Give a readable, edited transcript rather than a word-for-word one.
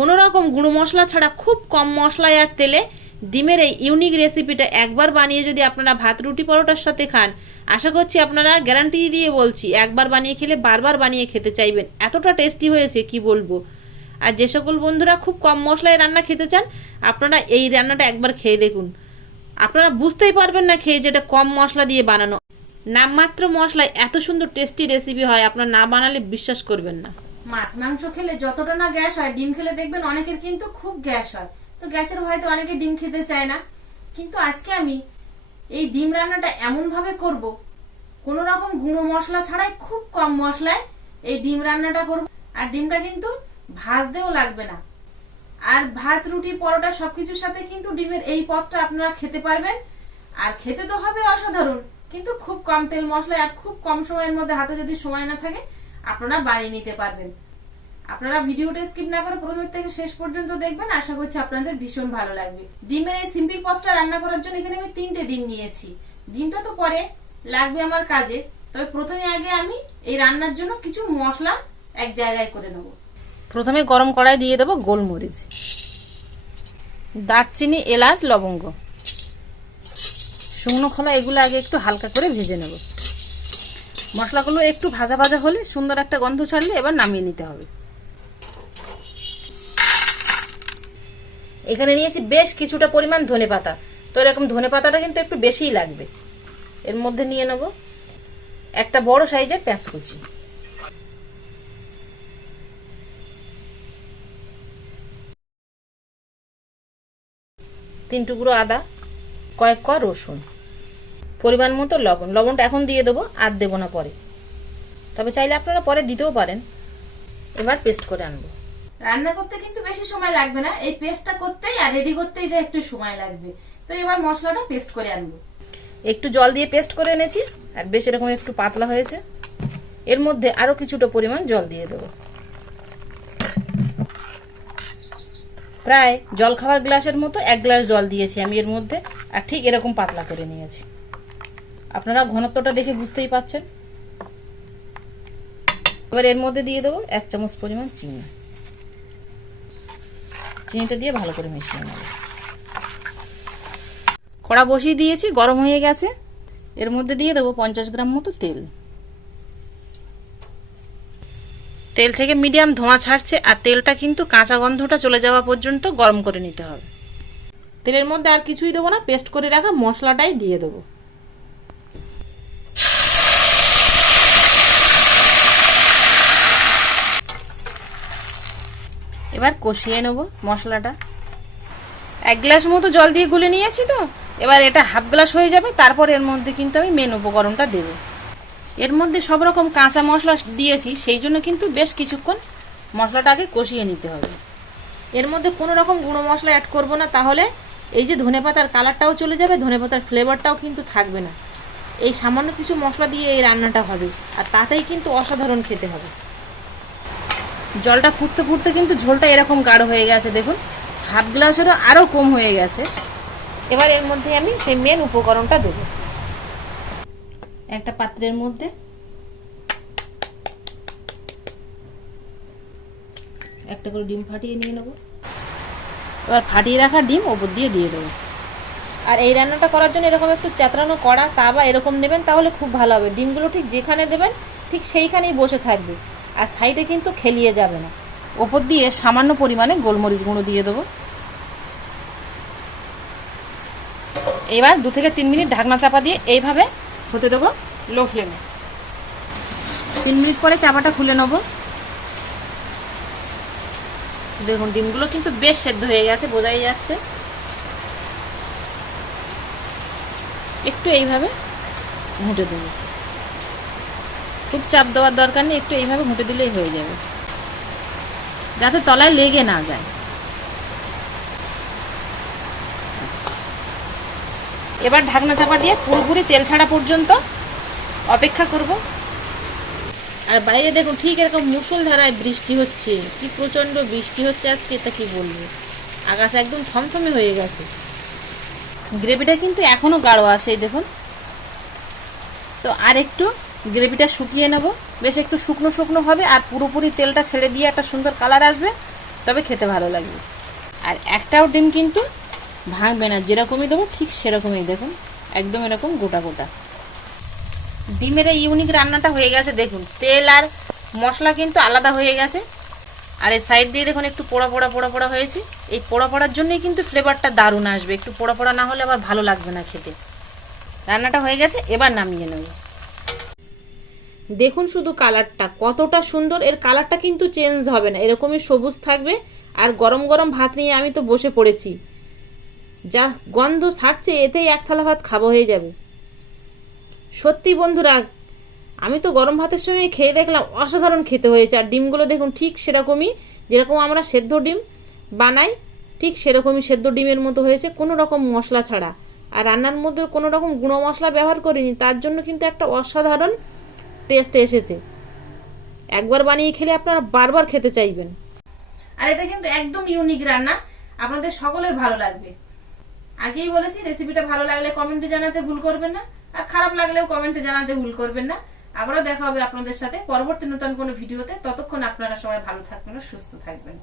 কোনো রকম গুঁড়ো মশলা ছাড়া খুব কম মশলায় আর তেলে ডিমের এই ইউনিক রেসিপিটা একবার বানিয়ে যদি আপনারা ভাত রুটি পরোটার সাথে খান, আশা করছি আপনারা গ্যারান্টি দিয়ে বলছি একবার বানিয়ে খেলে বারবার বানিয়ে খেতে চাইবেন, এতটা টেস্টি হয়েছে কি বলবো। আর যে সকল বন্ধুরা খুব কম মশলায় রান্না খেতে চান, আপনারা এই রান্নাটা একবার খেয়ে দেখুন, আপনারা বুঝতেই পারবেন না খেয়ে যেটা কম মশলা দিয়ে বানানো। নামমাত্র মশলায় এত সুন্দর টেস্টি রেসিপি হয়, আপনারা না বানালে বিশ্বাস করবেন না। মাছ মাংস খেলে যতটা না গ্যাস হয়, ডিম খেলে দেখবেন অনেকের কিন্তু খুব গ্যাস হয়। তো গ্যাসের ভয়তে অনেকে ডিম খেতে চায় না, কিন্তু আজকে আমি এই ডিম রান্নাটা এমন ভাবে করব, কোনো রকম গুঁড়ো মশলা ছাড়াই খুব কম মশলায় এই ডিম রান্নাটা করব। আর ডিমটা কিন্তু ভাজতেও লাগবে না, আর ভাত রুটি পরোটা সবকিছুর সাথে কিন্তু ডিমের এই পদটা আপনারা খেতে পারবেন। আর খেতে তো হবে অসাধারণ, কিন্তু খুব কম তেল মশলায় আর খুব কম সময়ের মধ্যে, হাতে যদি সময় না থাকে আপনারা বানিয়ে নিতে পারবেন। আপনারা ভিডিওটা স্কিপ না করে প্রথম থেকে শেষ পর্যন্ত দেখবেন, আশা করছি আপনাদের ভীষণ ভালো লাগবে। ডিমের এই সিম্পল পদটা রান্না করার জন্য এখানে আমি 3টে ডিম নিয়েছি। ডিমটা তো পরে লাগবে আমার কাজে, তবে প্রথমে আগে আমি এই রান্নার জন্য কিছু মশলা এক জায়গায় করে নেব। প্রথমে গরম কড়াই দিয়ে দেবো গোলমরিচ, দারচিনি, এলাচ, লবঙ্গ, শুকনো খোলা, এগুলো আগে একটু হালকা করে ভেজে নেব। মশলাগুলো একটু ভাজা ভাজা হলে, সুন্দর একটা গন্ধ ছাড়লে এবার নামিয়ে নিতে হবে। এখানে নিয়েছি বেশ কিছুটা পরিমাণ ধনেপাতা, তো এরকম ধনেপাতাটা কিন্তু একটু বেশিই লাগবে। এর মধ্যে নিয়ে নেব একটা বড় সাইজের পেঁয়াজ কুচি, 3 টুকরো আদা, কয়েক কোয়া রসুন, পরিমাণ মতো লবণ। লবণটা এখন দিয়ে দেবো, আর দেবো না পরে, তবে চাইলে আপনারা পরে দিতেও পারেন। এবার পেস্ট করে আনবো। রান্না করতে কিন্তু বেশি সময় লাগবে না, এই পেস্টটা করতেই আর রেডি করতেই যা একটু সময় লাগবে। তো এবার মশলাটা পেস্ট করে আনবো। একটু জল দিয়ে পেস্ট করে এনেছি, আর বেশ এরকম একটু পাতলা হয়েছে। এর মধ্যে আরো কিছুটা পরিমাণ জল দিয়ে দেবো, প্রায় জল খাওয়ার গ্লাসের মতো 1 গ্লাস জল দিয়েছি আমি এর মধ্যে, আর ঠিক এরকম পাতলা করে নিয়েছি। আপনারা ঘনত্বটা দেখে বুঝতেই পাচ্ছেন। এবার এর মধ্যে দিয়ে দেবো 1 চামচ পরিমাণ চিনি। চিনিটা দিয়ে ভালো করে মিশিয়ে নেব। কড়া বসিয়ে দিয়েছি, গরম হয়ে গেছে। এর মধ্যে দিয়ে দেবো 50 গ্রাম মতো তেল। তেল থেকে মিডিয়াম ধোঁয়া ছাড়ছে, আর তেলটা কিন্তু কাঁচা গন্ধটা চলে যাওয়া পর্যন্ত গরম করে নিতে হবে। তেলের মধ্যে আর কিছুই দেবো না, পেস্ট করে রাখা মশলাটাই দিয়ে দেবো। এবার কষিয়ে নেব মশলাটা। 1 গ্লাস মতো জল দিয়ে গুলে নিয়েছি, তো এবার এটা হাফ গ্লাস হয়ে যাবে। তারপর এর মধ্যে কিন্তু আমি মেন উপকরণটা দেব। এর মধ্যে সব রকম কাঁচা মশলা দিয়েছি, সেই জন্য কিন্তু বেশ কিছুক্ষণ মশলাটাকে কষিয়ে নিতে হবে। এর মধ্যে কোনো রকম গুঁড়ো মশলা অ্যাড করব না, তাহলে এই যে ধনেপাতার কালারটাও চলে যাবে, ধনেপাতার ফ্লেভারটাও কিন্তু থাকবে না। এই সামান্য কিছু মশলা দিয়ে এই রান্নাটা হবে, আর তাতেই কিন্তু অসাধারণ খেতে হবে। জলটা ফুটতে ফুটতে কিন্তু ঝোলটা এরকম গাঢ় হয়ে গেছে, দেখুন হাফ গ্লাসেরও আরও কম হয়ে গেছে। এবার এর মধ্যে আমি সেই মেন উপকরণটা দেব। একটা পাত্রের মধ্যে একটা করে ডিম ফাটিয়ে নিয়ে নেব। এবার ফাটিয়ে রাখা ডিম ওপর দিয়ে দেবো। আর এই রান্নাটা করার জন্য এরকম একটু চ্যাতরানো কড়া তাওয়া এরকম নেবেন, তাহলে খুব ভালো হবে। ডিমগুলো ঠিক যেখানে দেবেন ঠিক সেইখানেই বসে থাকবে, আর সাইডে কিন্তু খেলিয়ে যাবে না। ওপর দিয়ে সামান্য পরিমাণে গোলমরিচ গুঁড়ো দিয়ে দেবো। এবার 2 থেকে 3 মিনিট ঢাকনা চাপা দিয়ে এইভাবে হতে দেবো লো ফ্লেমে। 3 মিনিট পরে চাপাটা খুলে নেব। দেখুন ডিমগুলো কিন্তু বেশ সেদ্ধ হয়ে গেছে, বোঝাই যাচ্ছে। একটু এইভাবে ঘুঁটে দেবো, খুব চাপ দেওয়ার দরকার নেই, একটু এইভাবে ঘুঁটে দিলেই হয়ে যাবে, যাতে তলায় লেগে না যায়। এবার ঢাকনা চাপা দিয়ে পুরোপুরি তেল ছাড়া পর্যন্ত অপেক্ষা করব। আর বাইরে দেখুন ঠিক এরকম মুষলধারায় বৃষ্টি হচ্ছে, কি প্রচণ্ড বৃষ্টি হচ্ছে আজকে, তা কি বলবো। আকাশ একদম থমথমে হয়ে গেছে। গ্রেভিটা কিন্তু এখনো গাঢ় আছে, এই দেখুন। তো আর একটু গ্রেভিটা শুকিয়ে নেব, বেশ একটু শুকনো শুকনো হবে, আর পুরোপুরি তেলটা ছেড়ে দিয়ে একটা সুন্দর কালার আসবে, তবে খেতে ভালো লাগবে। আর একটাও ডিম কিন্তু ভাঙবে না, যেরকমই দেবো ঠিক সেরকমই, দেখুন একদম এরকম গোটা গোটা। ডিমের এই ইউনিক রান্নাটা হয়ে গেছে, দেখুন তেল আর মশলা কিন্তু আলাদা হয়ে গেছে। আর এই সাইড দিয়ে দেখুন একটু পোড়া পোড়া পোড়া পোড়া হয়েছে, এই পোড়া পোড়ার জন্যই কিন্তু ফ্লেভারটা দারুণ আসবে, একটু পোড়া পোড়া না হলে আবার ভালো লাগবে না খেতে। রান্নাটা হয়ে গেছে, এবার নামিয়ে নেব। দেখুন শুধু কালারটা কতটা সুন্দর, এর কালারটা কিন্তু চেঞ্জ হবে না, এরকমই সবুজ থাকবে। আর গরম গরম ভাত নিয়ে আমি তো বসে পড়েছি, যা গন্ধ ছাড়ছে এতেই এক থালা ভাত খাবো হয়ে যাবে। সত্যি বন্ধুরা, আমি তো গরম ভাতের সঙ্গে খেয়ে দেখলাম অসাধারণ খেতে হয়েছে। আর ডিমগুলো দেখুন ঠিক সেরকমই, যেরকম আমরা সেদ্ধ ডিম বানাই ঠিক সেরকমই সেদ্ধ ডিমের মতো হয়েছে, কোনো রকম মশলা ছাড়া। আর রান্নার মধ্যে কোনো রকম গুঁড়ো মশলা ব্যবহার করিনি, তার জন্য কিন্তু একটা অসাধারণ টেস্ট এসেছে। একবার বানিয়ে খেলে আপনারা বারবার খেতে চাইবেন। আর এটা কিন্তু একদম ইউনিক রান্না, আপনাদের সকলের ভালো লাগবে। আগেই বলেছি, রেসিপিটা ভালো লাগলে কমেন্টে জানাতে ভুল করবেন না, আর খারাপ লাগলেও কমেন্টে জানাতে ভুল করবেন না। আবারও দেখা হবে আপনাদের সাথে পরবর্তী নতুন কোনো ভিডিওতে। ততক্ষণ আপনারা সবাই ভালো থাকবেন ও সুস্থ থাকবেন।